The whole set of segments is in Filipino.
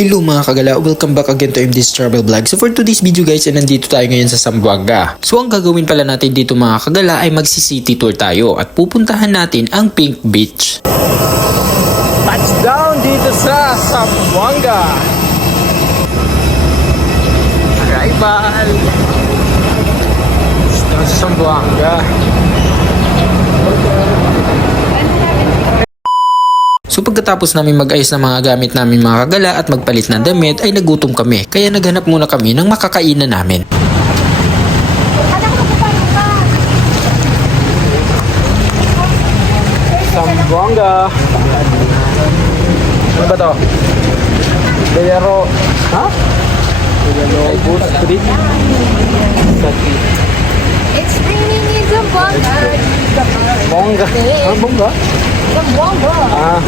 Hello mga kagala, welcome back again to MD's Travel Vlog. So for today's video guys, nandito tayo ngayon sa Zamboanga. So ang gagawin pala natin dito mga kagala ay magsi-city tour tayo at pupuntahan natin ang Pink Beach. Touchdown dito sa Zamboanga. Arrival. Touchdown sa Zamboanga. So pagkatapos namin mag-ayos ng mga gamit namin mga kagala at magpalit ng damit ay nagutom kami. Kaya naghanap muna kami ng makakainan namin. Zamboanga. Ano ba to? Belero. Ha? Belero Booth Street. It's raining in Zamboanga. Zamboanga. Ah, Zamboanga? Zamboanga. Ah.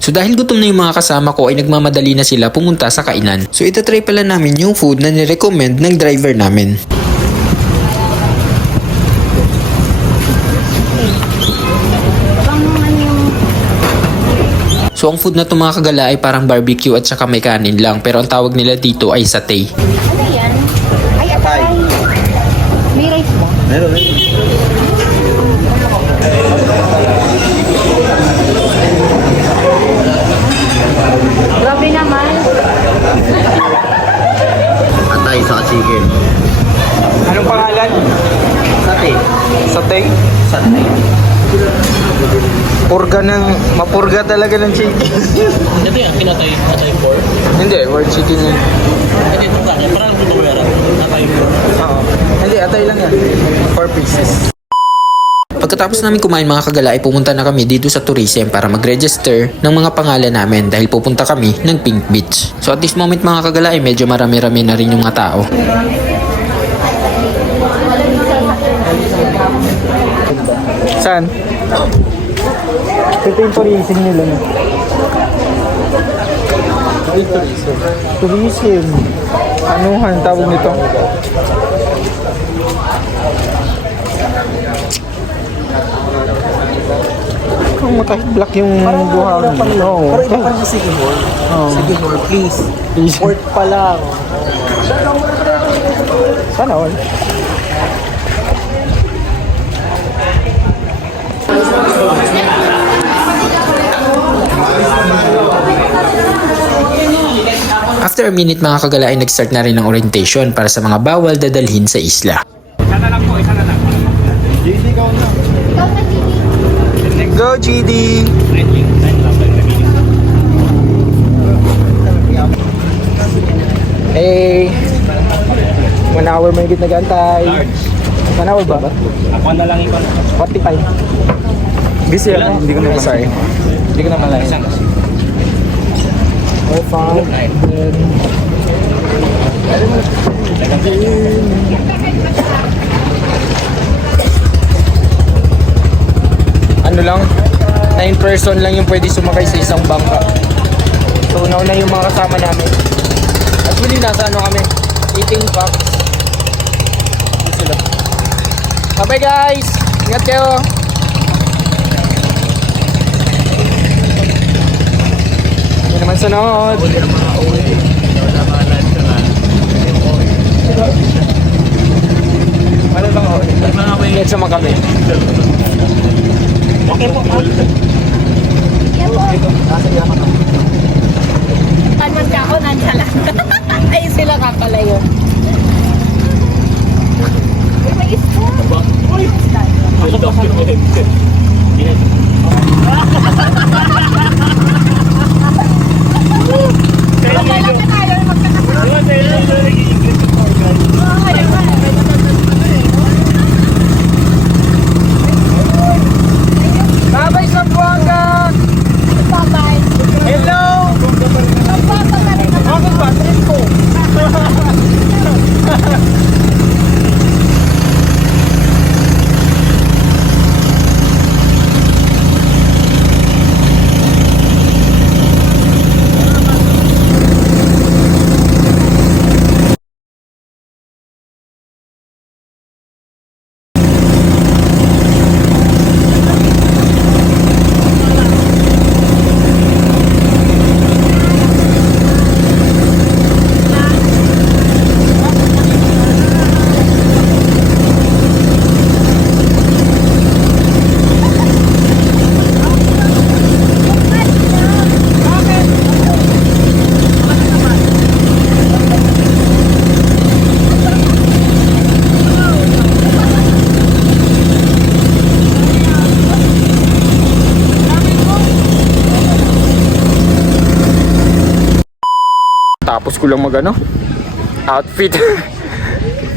So dahil gutom na yung mga kasama ko ay nagmamadali na sila pumunta sa kainan. So itatry pala namin yung food na nirecommend ng driver namin. So ang food na ito mga kagala ay parang barbecue at saka may kanin lang. Pero ang tawag nila dito ay satay. Ano yan? Ay, atay. May rice ba? Meron. Grabe naman. Atay sa chicken. Anong pangalan? Sate. Satay? Satay. Purga ng... Mapurga talaga ng chicken. Ito yung kinatay pork. Hindi, word chicken yan. Hindi, ito kanya. Parang ito pera. Atay pork. Oo. Hindi, atay lang yan. 4 pieces. Pagkatapos namin kumain mga kagala ay pumunta na kami dito sa tourism para mag-register ng mga pangalan namin dahil pupunta kami ng Pink Beach. So at this moment mga kagala ay medyo marami-rami na rin yung mga tao. Saan? Ito yung tourism nila no? Tourism. Anuhan tawag nito? Kung maka-black yung buhangin. No. Pero iba pa rin sa Sige Hall. Oh. Sige Hall, please. Please. Pork pa lang. Sana all. After a minute mga kagala ay nag-start na rin ang orientation para sa mga bawal dadalhin sa isla. Go GD! Hey! 1 hour may git nag-antay. 1 hour ba? Ako na lang iba. 45. Busy ako. Hindi ko na sorry. Hindi ko na malay. Oh, fine. Ano lang? 9 person lang yung pwede sumakay sa isang bangka. So, nauna yung mga kasama namin. Actually, nasa ano kami? 18 bucks. Ito sila. Bye guys! Ingat kayo! Yan naman sunod. Ano bang oil? Ingat sama kami. Tanan ka ako, nansa lang. Ay, sila ka pala yun. May isa. Kailan ka tayo Bye-bye Zamboanga! Bye-bye. Hello! Papa na rin ako. Bakit ba? Trip ko! Kakatapos ko lang outfit.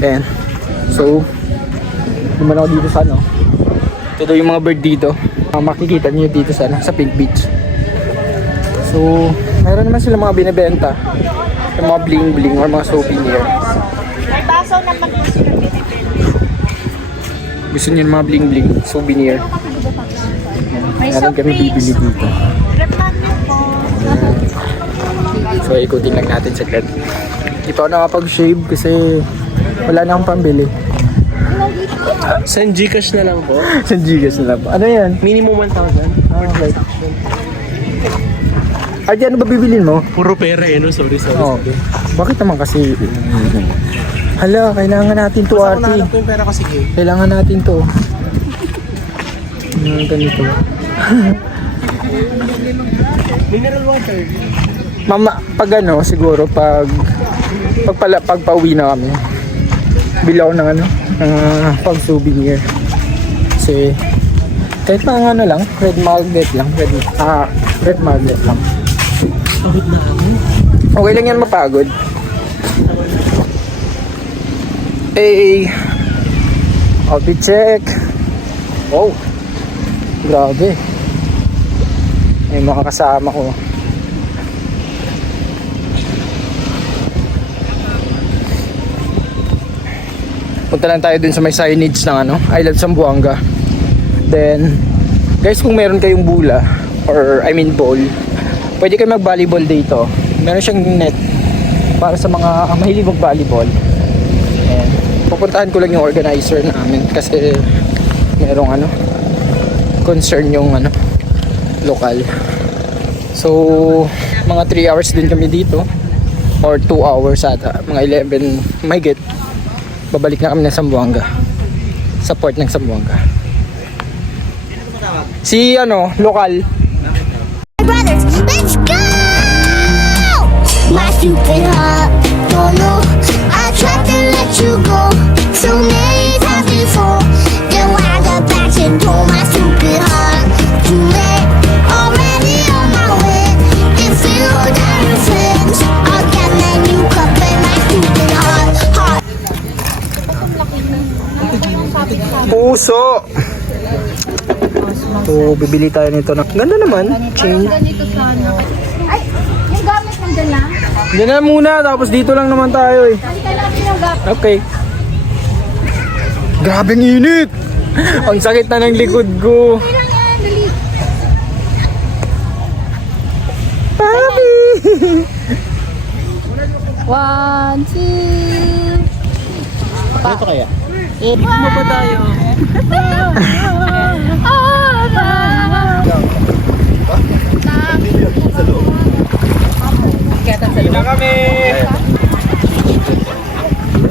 Ayan. So, naman ako dito sa ito daw yung mga bird dito. Makikita niyo dito sa Pink Beach. So, meron naman sila mga binibenta. Yung mga bling bling or mga souvenir. May baso naman po sila binibenta. Gusto niyo yung mga bling bling souvenir. May Meron soft kami bibili drinks. dito. Repan niyo po. So, ikutin lang natin saglit. Hindi pa ako nakapag-shave kasi wala na akong pambili. Send Gcash na lang po. Sa Gcash na lang po. Ano yan? Minimum 1,000. Okay. Ardi, ano ba bibilin mo? Puro pera no? Sorry. Oh, bakit naman kasi? Hala, kailangan natin to, Ako Arti. nahanap ko yung pera ko, sige. Kailangan natin to. Ganito. Mineral water. Mama, pag siguro pag pauwi na kami. Bilaw ng pag souvenir. Kasi kahit mga lang, red magnet lang, red magnet lang. Okay lang yan, mapagod. Hey, outfit check. Wow, grabe. May makakasama ko. Punta lang tayo dun sa may signage ng I Love Zamboanga. Then, guys, kung meron kayong bula or ball, pwede kayo mag-volleyball dito. Meron siyang net para sa mga mahilig mag-volleyball. And pupuntahan ko lang yung organizer namin kasi merong concern yung lokal. So, mga 3 hours din kami dito or 2 hours ata, mga 11 may get. Babalik na kami ng Zamboanga. Sa port ng Zamboanga. Si lokal. Brothers, let's go! My stupid heart, don't know. I tried to let you go so many times before. Then I got back and told my stupid heart, too late, already on my way. If you got your friends, I'll get that new cup in my stupid heart. Puso! So, bibili tayo nito na. Ganda naman. Chain. Ganito sana. Ay, yung gamit nandun na. Diyan na muna, tapos dito lang naman tayo eh. Balikan natin yung gamit. Okay. Grabing init! Ang sakit na ng likod ko. Okay lang yan, dali. Papi! 1, 2. Ano to kaya? Ano ba tayo? Na kami!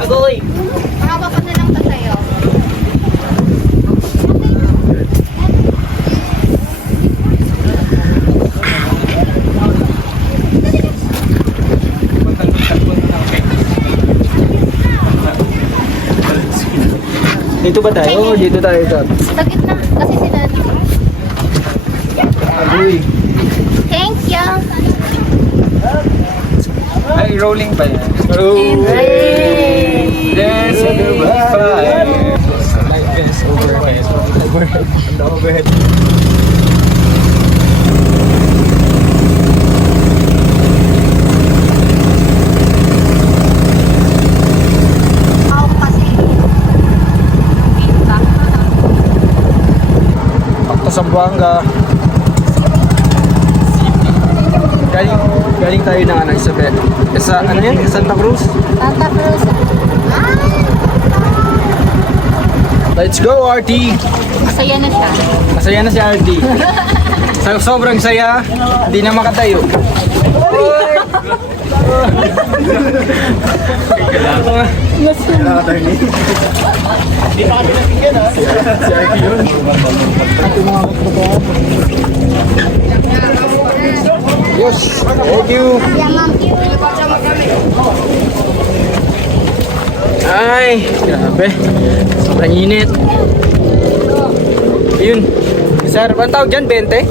Agoy! Makapapan na lang to sa'yo. Dito ba tayo? O dito tayo sa? Sa gitna, kasi sila. Agoy. Thank you. Ay, rolling pa yan. There's a new fire. Life is overhead. Overhead. Ako kasi. Pinta. Pakto Zamboanga. Galing tayo ng Isabel. Santa Cruz. Santa Cruz. Let's go, RT! Masaya na siya. Masaya na si RT. Sobrang saya, hindi na makatayo. Hindi pa kami nabigyan ha. Si RT yun. Yes, thank you. Ay, grabe. Sobrang init. Ayun, Sir, ang tawag dyan? 20?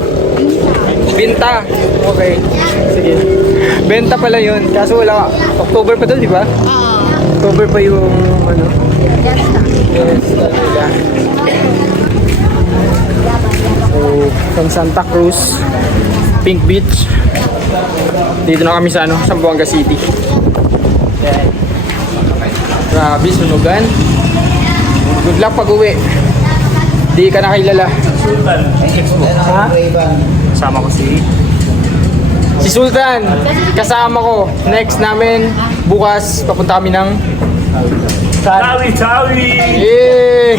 Binta. Okay. Sige. Benta pala yun. Kaso wala. October pa doon, di ba? October pa yung ano? Yes, talaga. So, from Santa Cruz, Pink Beach. Dito na kami sa ano, Zamboanga City. Yan. Grabe, sunugan. Good luck pag uwi. Di ka na kilala. Sultan, ang ex mo. Ha? Sama ko si... Si Sultan, kasama ko. Next namin, bukas, papunta kami ng... Tawi! Yay!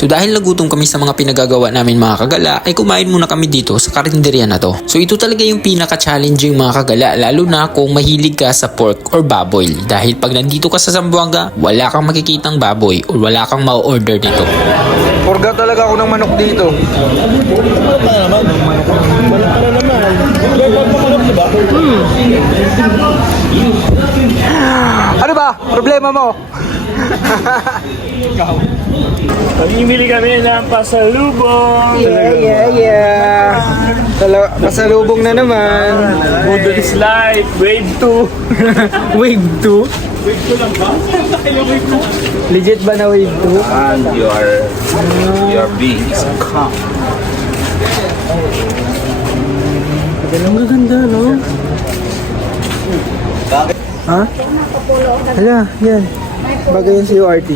So dahil nagutom kami sa mga pinagagawa namin mga kagala, ay kumain muna kami dito sa karinderya na to. So ito talaga yung pinaka-challenging mga kagala, lalo na kung mahilig ka sa pork or baboy. Dahil pag nandito ka sa Zamboanga, wala kang makikitang baboy or wala kang ma-order dito. Purga talaga ako ng manok dito. Ano ba? Problema mo? Pamimili kami ng pasalubong. Yeah. Pasalubong na naman. Moodle is life. Wave 2. Wave 2? Wave 2 lang ba? Legit ba na wave 2? And your being is calm. Ang gaganda, no? Ha? Hala, yan. Bagay yan sa URT.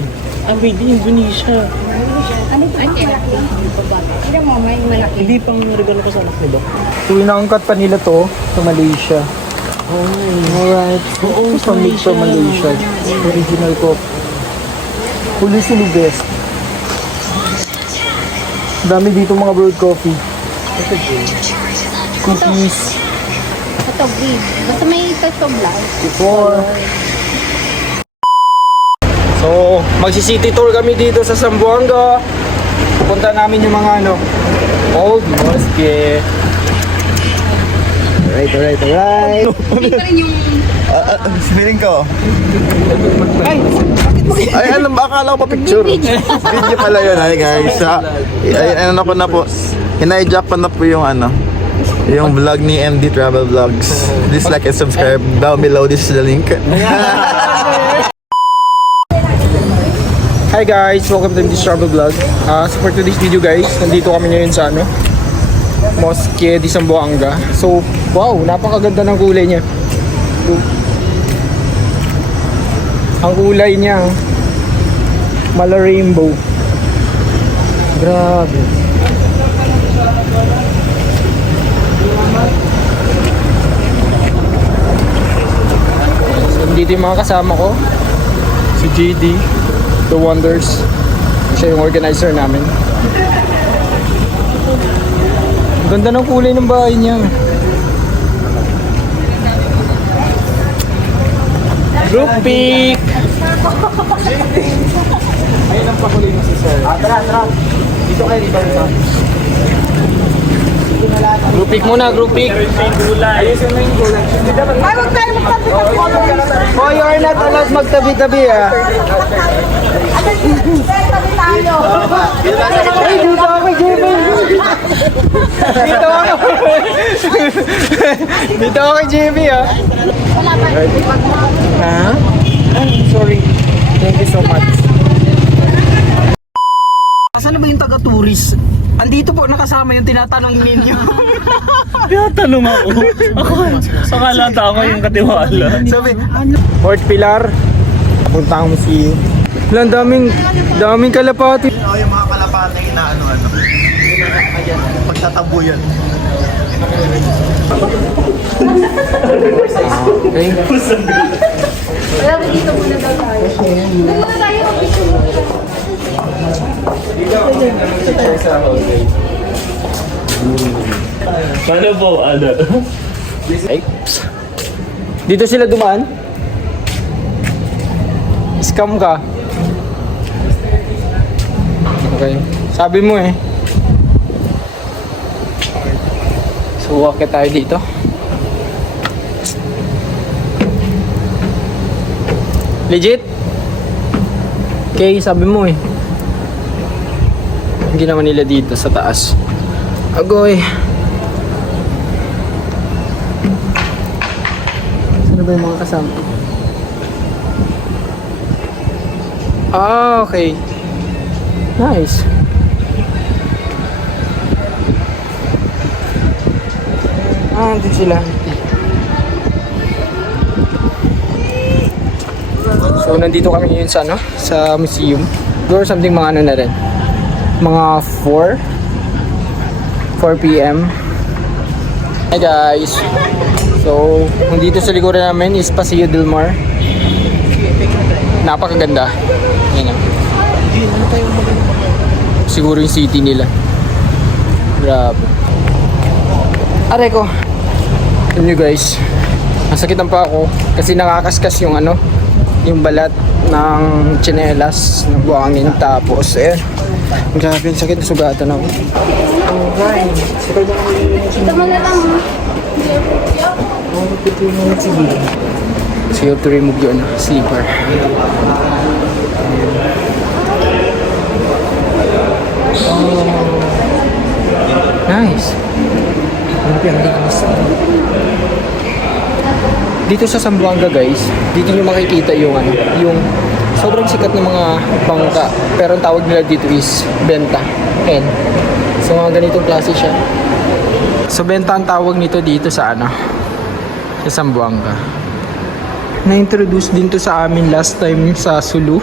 Ang made in Indonesia. Ano ba? Hindi mo, may malaki. Hindi pang regalo ko sa anak ni Doc. So, inaangkat pa nila to sa Malaysia. Alright. Oo, from Malaysia. Original ko. Huli best. Dami dito mga brewed coffee. Cookies. Ito, big. Basta may ito lang. Before. So, magsi-city tour kami dito sa Zamboanga. Pupunta namin yung mga ano, Old Mosque. Alright. Dito rin yung... Siniling ko. Ay, alam, akala ko pa picture. Video pala yun, ay guys. Ano ko na po. Hinijack pa na po yung ano. Yung vlog ni MD Travel Vlogs. Please like and subscribe. Down below, this is the link. Hi guys, welcome to this travel vlog. So for today's video guys, nandito kami ngayon sa ano, Mosque di Zamboanga. So, wow, napakaganda ng kulay niya. Ang kulay niya, mala rainbow. Grabe. So, dito yung mga kasama ko. Si JD, The Wonders. Siya yung organizer namin. Ang ganda ng kulay ng bahay niya. Group pic! Ayun ang pakulay mo si sir. Tara. Dito kayo dito. Group pic muna, group pic. Ayusin mo yung gulay. Ay, wag tayo magtabi-tabi. Oh, you are not allowed magtabi-tabi ah. Tayo. Hey, dito ako, Jimmy. Dito ako, Jimmy ah. Wala pa. Ha? Ay, sorry. Thank you so much. Asan na ba yung taga-tourist? Andito po nakasama yung tinatanong ninyo. Tinatanong ako. Akala ako yung katiwala. Sabi, Fort Pilar. Punta akong si... Wala, daming kalapati. Yung mga kalapatay na ano. Pagtatabuyan. Okay. Wala mo dito muna daw tayo. Doon muna tayo. Paano po, ano? Dito sila dumaan? Scam ka? Okay. Sabi mo eh. So, wakit tayo dito. Legit? Okay, sabi mo eh. Yung ginawa nila dito sa taas. Agoy! Sino ba yung mga kasama? Ah, okay. Nice. Ah, andun sila. So, nandito kami ngayon sa ano? Sa museum. Or something mga ano na rin. Mga 4 p.m. Hi guys! So, nandito sa likuran namin is Paseo del Mar. Napakaganda. Ayan na. Siguro yung city nila. Grabe. Aray ko. Yun nyo guys. Nasakitan pa ako kasi nakakaskas yung ano, yung balat ng tsinelas na buhangin. Tapos grabe yung sakit, sugatan ako. Alright. Ito mo na lang. So you have to remove your sleeper. Nice. Dito sa Zamboanga guys, dito nyo makikita yung ano, yung sobrang sikat ng mga bangka. Pero ang tawag nila dito is benta. Ayan. So mga ganitong klase siya. So benta ang tawag nito dito sa ano, sa Zamboanga. Na-introduce din to sa amin last time sa Sulu.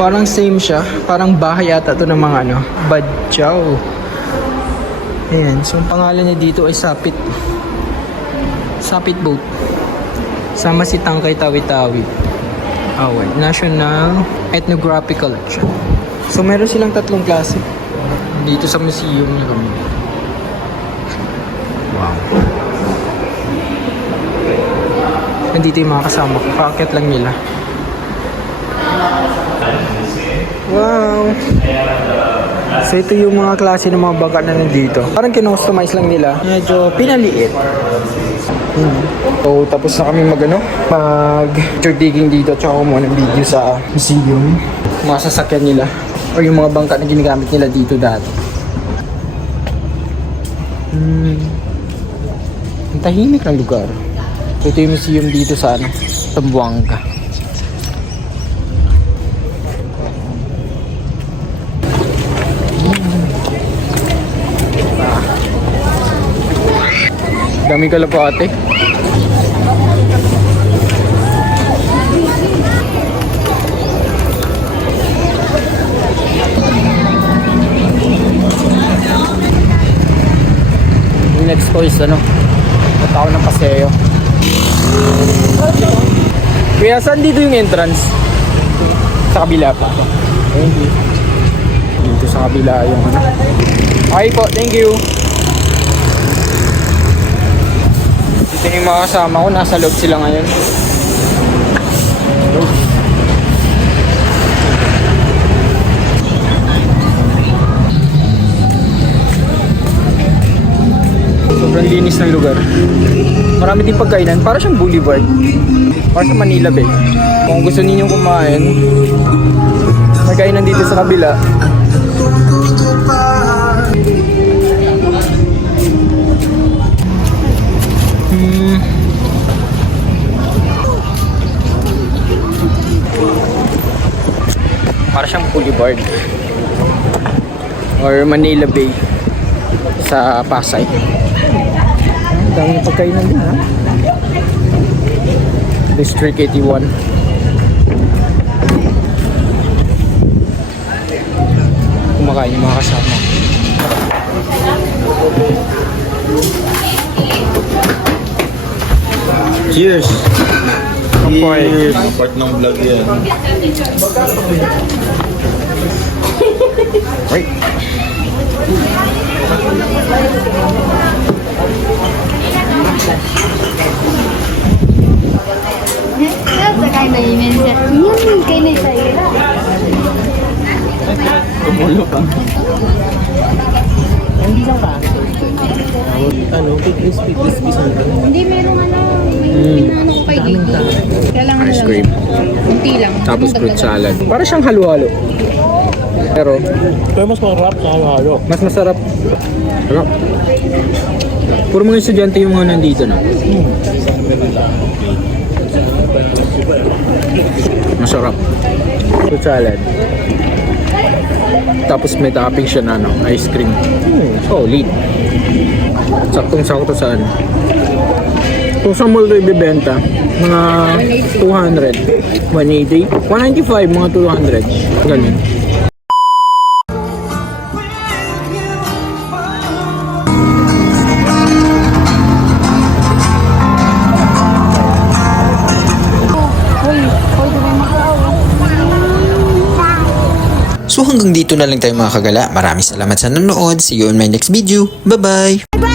Parang same siya. Parang bahay ata to ng mga ano, Badjaw. Ayan. So ang pangalan niya dito ay Sapit. Sapit Boat. Sama si Tangkay Tawi-Tawi. Awan. National Ethnographical. So meron silang tatlong klase. Dito sa museum na kami. Wow. Nandito yung mga kasama ko. Paakyat lang nila. Wow! So ito yung mga klase ng mga bangka na nandito. Parang kinostomize lang nila. Medyo pinaliit. So tapos na kami mag digging dito. Tsaka kumuha ng video sa museum. Mga sasakyan nila. O yung mga bangka na ginagamit nila dito dati. Ang tahimik ng lugar. So ito yung museum dito sa Zamboanga. Daming kalapate. Yung next ko is punta ako ng Paseo. Kaya saan dito yung entrance? Sa kabila pa. Thank you. Dito sa kabila yung Okay po, thank you. Dito yung mga kasama ko, nasa loob sila ngayon. Sobrang linis ng lugar. Marami din pagkainan, para siyang boulevard. Para sa Manila Bay. Kung gusto ninyong kumain, may kainan dito sa kabila. Para siyang boulevard or Manila Bay sa Pasay. Ang daming pagkainan din ha. District 81. Kumakain yung mga kasama. Cheers! Cheers! Part ng vlog yan. Right. Tumulo pa. Crispy Hindi, merong inaano ko kay Gigi. Kailangan Ice lang. cream. Kunti lang. Tapos fruit salad. Para siyang halo-halo. Pero Pero mas masarap sa halo-halo. mas masarap. Sarap. Puro mga estudyante yung mga nandito na. Masarap. Fruit salad. Tapos may topping siya na ice cream. Solid. Saktong-sakto saan. Kung sa mall ito ibibenta, mga 200, 180, 195, mga 200. Ganun. So hanggang dito na lang tayo mga kagala. Maraming salamat sa nanonood. See you on my next video. Bye-bye!